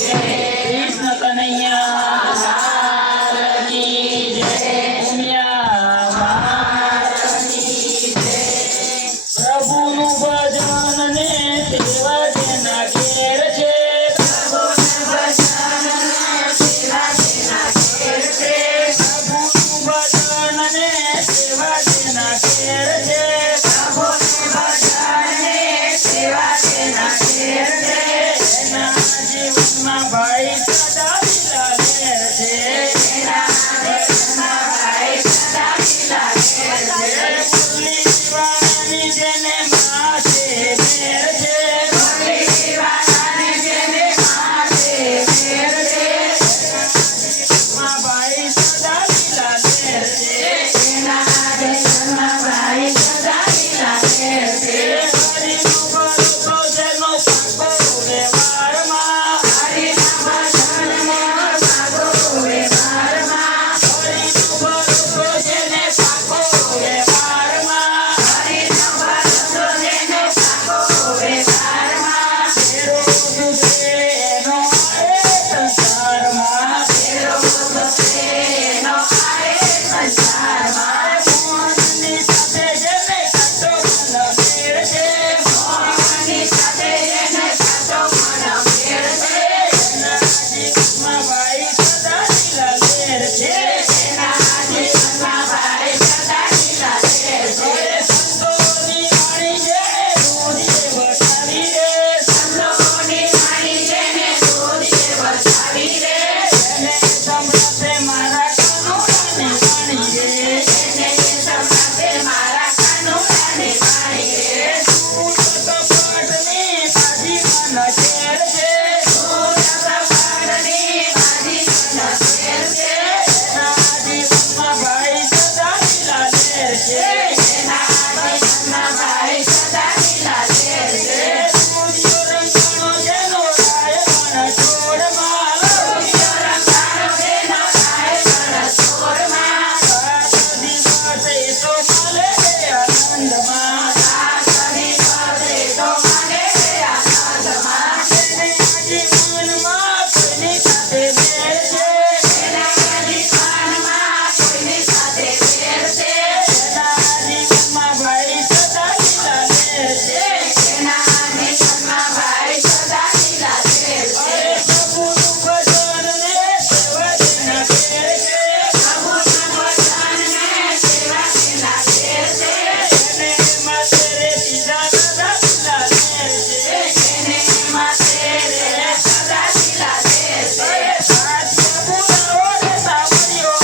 કૃષ્ણ કનૈયા લાલ કી જય. ઉમિયા માતની જય. પ્રભુનું ભજન ને સેવા જેના ઘેર છે. પ્રભુનું ભજન ને સેવા જેના ઘેર છે. પ્રભુનું ભજન ને સેવા જેના ઘેર છે. પ્રભુનું ભજન ને સેવા જેના ઘેર છે. એના જીવનમાં ભાઈ સદા લીલા ઘેર છે. એના જીવનમાં ભાઈ સદા લીલા ઘેર છે. મુરલી દીવાની જેને માથે ઘેર છે. મુરલી દીવાની જેને માથે ઘેર છે. એના જીવનમાં ભાઈ સદા લીલા ઘેર છે. એના જીવનમાં ભાઈ સદા લીલા ઘેર છે. હરિનો ભરોસો જેનો પાકો વ્યવહારમાં. હરિના ભજનમાં પાકો વ્યવહારમાં. હરિનો ભરોસો જેને પાકો વ્યવહારમાં. હરિનો ભરોસો જેને પાકો વ્યવહારમાં. તેરો દુખે એનો આએ સંસારમાં. તેરો દુખે એનો આએ સંસારમાં. મોહનની સાથે જેને સાચો મન મેળ છે. મોહનની સાથે જેને સાચો મન મેળ છે. એના જીવનમાં ભાઈ સદા લીલા ઘેર છે. એના જીવનમાં ભાઈ સદા લીલા ઘેર છે. સંતોની વાણી જેને દૂધ વસાવી રે. સંતોની વાણી જેને દૂધ વસાવી રે. એને સંભળાશે મારા કાનોડાની વાણી રે. એને સંભળાશે મારા કાનોડાની વાણી રે. સૂટ કપટની તાજી મન છે.